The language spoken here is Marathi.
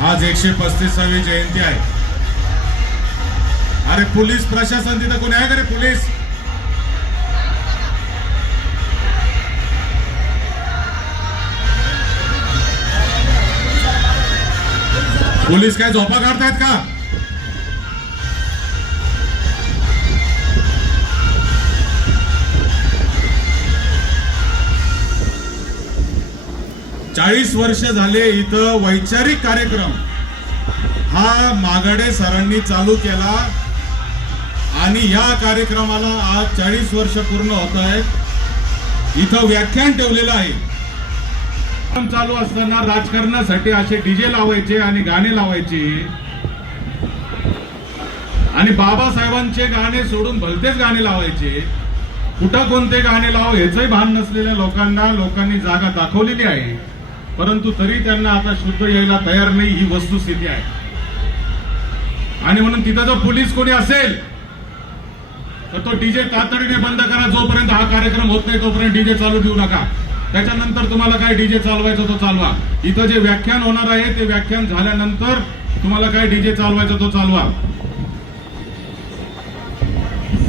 आज 135वी जयंती आहे। अरे पोलीस प्रशासन तिथं कोणी आहे का रे? पोलीस पोलीस काय झोपा काढतायत का? चाळीस वर्ष झाले इथं वैचारिक कार्यक्रम हा मागाडे सरांनी चालू केला आणि या कार्यक्रमाला आज 40 वर्ष पूर्ण होत आहेत। इथं व्याख्यान ठेवलेलं आहे। चालू असताना राजकारणासाठी असे डीजे लावायचे आणि गाणे लावायचे आणि बाबासाहेबांचे गाणे सोडून भलतेच गाणे लावायचे। कुठं कोणते गाणे लाव याचंही भान नसलेल्या लोकांनी जागा दाखवलेली आहे, परंतु तरी त्यांना आता शुद्ध यायला तयार नाही, ही वस्तुस्थिती आहे। आणि म्हणून तिथं जर पोलीस कोणी असेल तर तो डीजे तातडीने बंद करा। जोपर्यंत हा कार्यक्रम होत नाही तोपर्यंत डीजे चालू देऊ नका। त्याच्यानंतर तुम्हाला काय डीजे चालवायचं तो चालवा। इथं जे व्याख्यान होणार आहे ते व्याख्यान झाल्यानंतर तुम्हाला काय डीजे चालवायचं तो चालवा।